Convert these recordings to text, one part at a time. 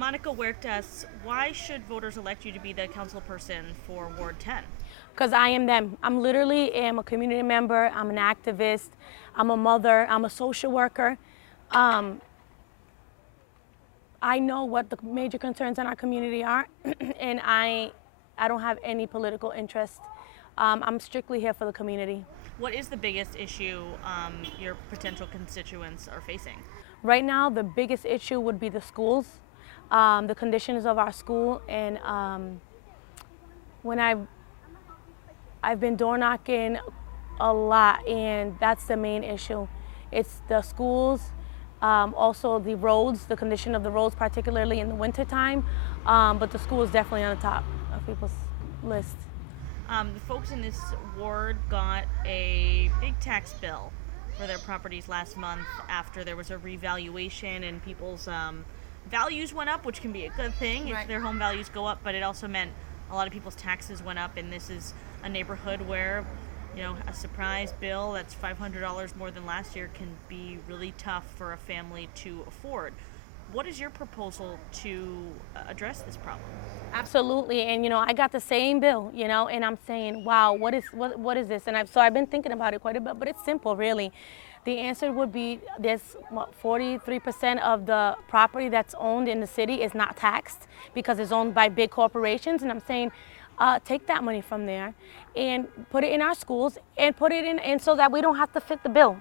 Monica Huertas, why should voters elect you to be the councilperson for Ward 10? Because I am them. I'm literally am a community member. I'm an activist. I'm a mother. I'm a social worker. Um, I know what the major concerns in our community are, and I don't have any political interest. I'm strictly here for the community. What is the biggest issue your potential constituents are facing? Right now, the biggest issue would be the schools, the conditions of our school, and when I've been door knocking a lot, and that's the main issue. It's the schools, also the roads, the condition of the roads, particularly in the wintertime, but the school is definitely on the top of people's list. The folks in this ward got a big tax bill for their properties last month after there was a revaluation and people's values went up, which can be a good thing if their home values go up, but it also meant a lot of people's taxes went up, and this is a neighborhood where, you know, a surprise bill that's $500 more than last year can be really tough for a family to afford. What is your proposal to address this problem? Absolutely, and I got the same bill, and I'm saying, wow, what is this? And I've been thinking about it quite a bit, but it's simple, really. The answer would be there's 43% of the property that's owned in the city is not taxed because it's owned by big corporations, and I'm saying, take that money from there and put it in our schools and put it in, and so that we don't have to fit the bill.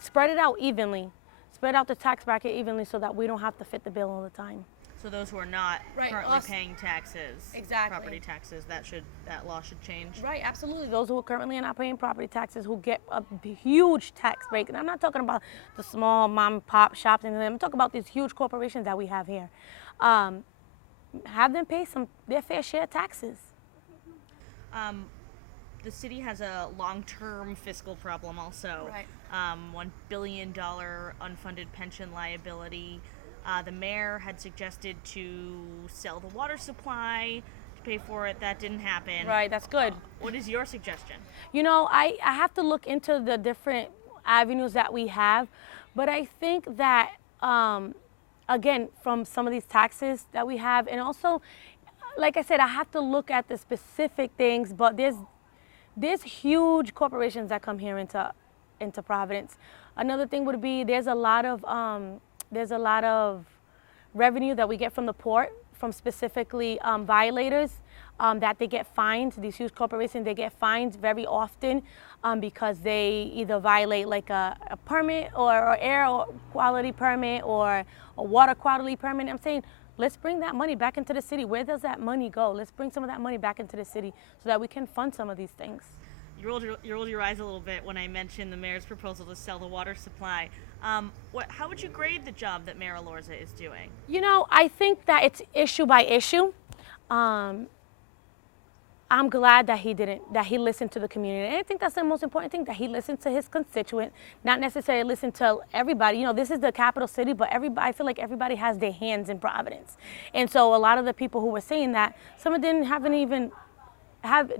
Spread it out evenly. Spread out the tax bracket evenly so that we don't have to fit the bill all the time. So those who are not currently paying taxes, property taxes, that law should change. Right, absolutely. Those who are currently not paying property taxes, who get a huge tax break, and I'm not talking about the small mom and pop shops, and I'm talking about these huge corporations that we have here. Have them pay their fair share of taxes. The city has a long-term fiscal problem also. Right. $1 billion unfunded pension liability. The mayor had suggested to sell the water supply to pay for it. That didn't happen. Right, that's good. What is your suggestion? I have to look into the different avenues that we have, but I think that, again, from some of these taxes that we have, and also, like I said, I have to look at the specific things, but there's huge corporations that come here into Providence. Another thing would be there's a lot of revenue that we get from the port, from specifically violators, that they get fined. These huge corporations, they get fined very often because they either violate like a permit or air quality permit or a water quality permit. I'm saying, let's bring that money back into the city. Where does that money go? Let's bring some of that money back into the city so that we can fund some of these things. You rolled your eyes a little bit when I mentioned the mayor's proposal to sell the water supply. How would you grade the job that Mayor Elorza is doing? I think that it's issue by issue. I'm glad that he listened to the community. And I think that's the most important thing, that he listened to his constituent, not necessarily listen to everybody. This is the capital city, but I feel like everybody has their hands in Providence. And so a lot of the people who were saying that, some of them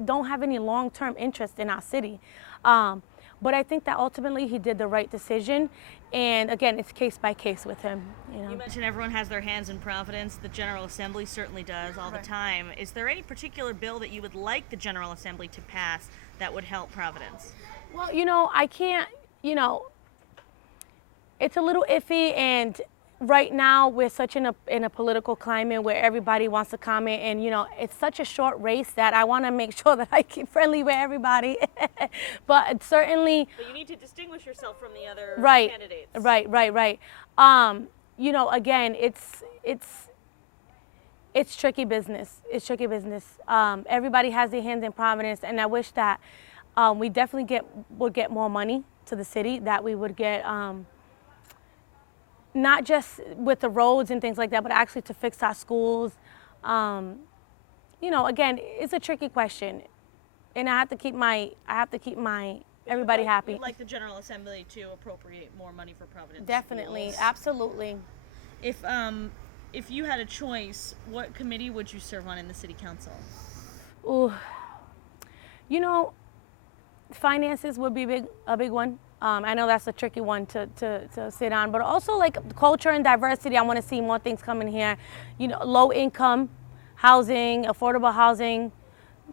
don't have any long-term interest in our city. But I think that ultimately he did the right decision. And again, it's case by case with him. You mentioned everyone has their hands in Providence. The General Assembly certainly does all the time. Is there any particular bill that you would like the General Assembly to pass that would help Providence? Well, I can't, it's a little iffy, and right now we're such in a political climate where everybody wants to comment, and it's such a short race that I want to make sure that I keep friendly with everybody. But certainly, but you need to distinguish yourself from the other candidates. Right. Again, it's tricky business. Everybody has their hands in Providence, and I wish that we definitely would get more money to the city, that we would get not just with the roads and things like that, but actually to fix our schools. Again, it's a tricky question, and I have to keep everybody happy. You'd like the General Assembly to appropriate more money for Providence Definitely, schools. Absolutely. If you had a choice, what committee would you serve on in the City Council? Ooh, finances would be a big one. I know that's a tricky one to sit on, but also like culture and diversity. I want to see more things coming here. You know, low income housing, affordable housing,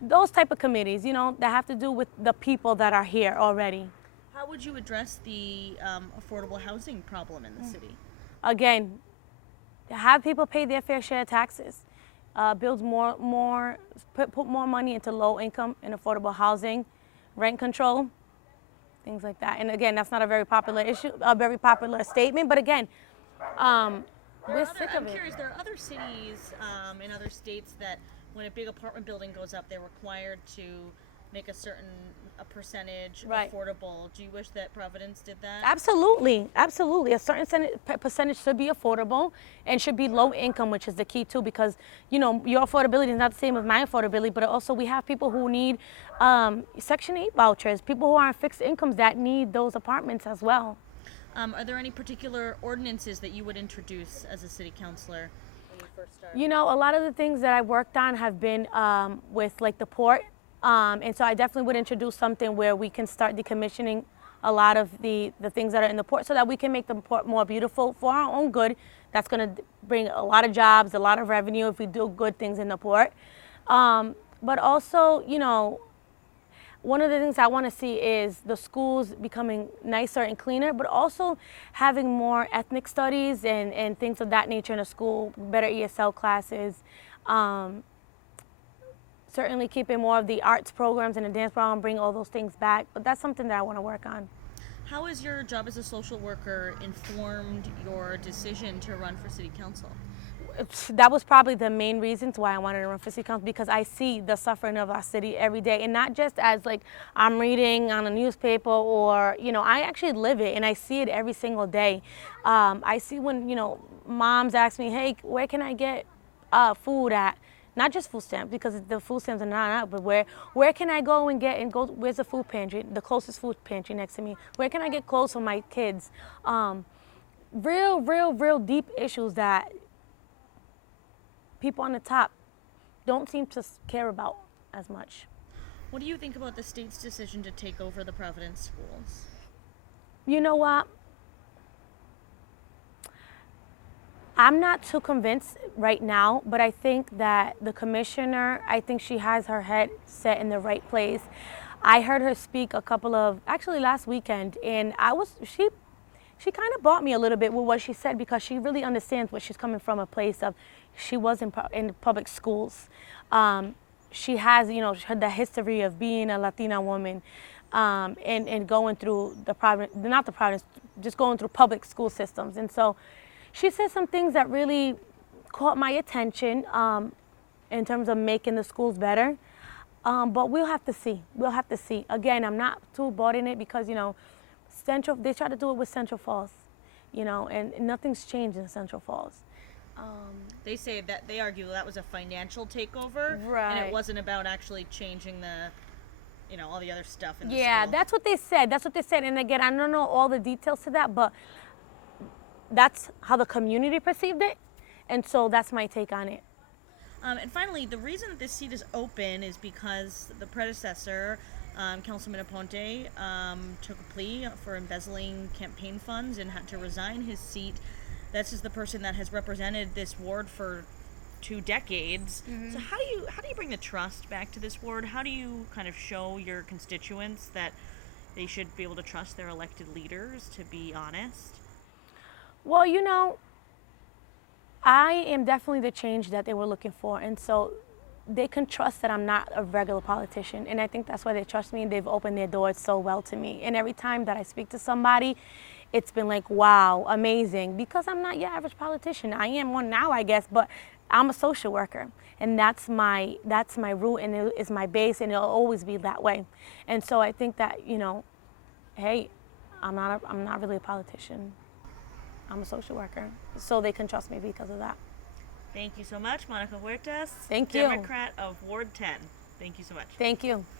those type of committees, you know, that have to do with the people that are here already. How would you address the affordable housing problem in the city? Again, have people pay their fair share of taxes, build put more money into low income and affordable housing, rent control, things like that. And again, that's not a very popular issue, a very popular statement, but again, we're sick of I'm it. curious, there are other cities in other states that when a big apartment building goes up, they're required to make a percentage Right. affordable. Do you wish that Providence did that? Absolutely, absolutely. A certain percentage should be affordable and should be low income, which is the key too, because you know your affordability is not the same as my affordability. But also we have people who need Section 8 vouchers, people who are on fixed incomes that need those apartments as well. Are there any particular ordinances that you would introduce as a city councilor when you first start? You know, a lot of the things that I worked on have been with like the port, and so I definitely would introduce something where we can start decommissioning a lot of the things that are in the port so that we can make the port more beautiful for our own good. That's going to bring a lot of jobs, a lot of revenue if we do good things in the port. But also, you know, one of the things I want to see is the schools becoming nicer and cleaner, but also having more ethnic studies and things of that nature in a school, better ESL classes. Certainly keeping more of the arts programs and the dance program, bring all those things back. But that's something that I want to work on. How has your job as a social worker informed your decision to run for city council? That was probably the main reasons why I wanted to run for city council, because I see the suffering of our city every day, and not just as like I'm reading on a newspaper or, you know, I actually live it and I see it every single day. I see when, you know, moms ask me, hey, where can I get food at? Not just food stamps, because the food stamps are not out, but where can I go and where's the food pantry, the closest food pantry next to me? Where can I get clothes for my kids? Real deep issues that people on the top don't seem to care about as much. What do you think about the state's decision to take over the Providence schools? You know what? I'm not too convinced right now, but I think that the commissioner, I think she has her head set in the right place. I heard her speak actually last weekend, and she kind of bought me a little bit with what she said, because she really understands where she's coming from, a place of she was in public schools. She has, you know, the history of being a Latina woman and going through just going through public school systems. And so she said some things that really caught my attention in terms of making the schools better. But we'll have to see. We'll have to see. Again, I'm not too bought in it because, you know, they try to do it with Central Falls, you know, and nothing's changed in Central Falls. They say that they argue that was a financial takeover, Right. and it wasn't about actually changing all the other stuff in the Yeah, school. that's what they said. That's what they said. And again, I don't know all the details to that, but that's how the community perceived it. And so that's my take on it. And finally, the reason that this seat is open is because the predecessor, Councilman Aponte, took a plea for embezzling campaign funds and had to resign his seat. This is the person that has represented this ward for 2 decades. Mm-hmm. So how do you bring the trust back to this ward? How do you kind of show your constituents that they should be able to trust their elected leaders to be honest? Well, you know, I am definitely the change that they were looking for. And so they can trust that I'm not a regular politician. And I think that's why they trust me, and they've opened their doors so well to me. And every time that I speak to somebody, it's been like, wow, amazing, because I'm not your average politician. I am one now, I guess, but I'm a social worker, and that's my root, and it is my base, and it'll always be that way. And so I think that, you know, hey, I'm not really a politician. I'm a social worker, so they can trust me because of that. Thank you so much, Monica Huertas. Thank you. Democrat of Ward 10. Thank you so much. Thank you.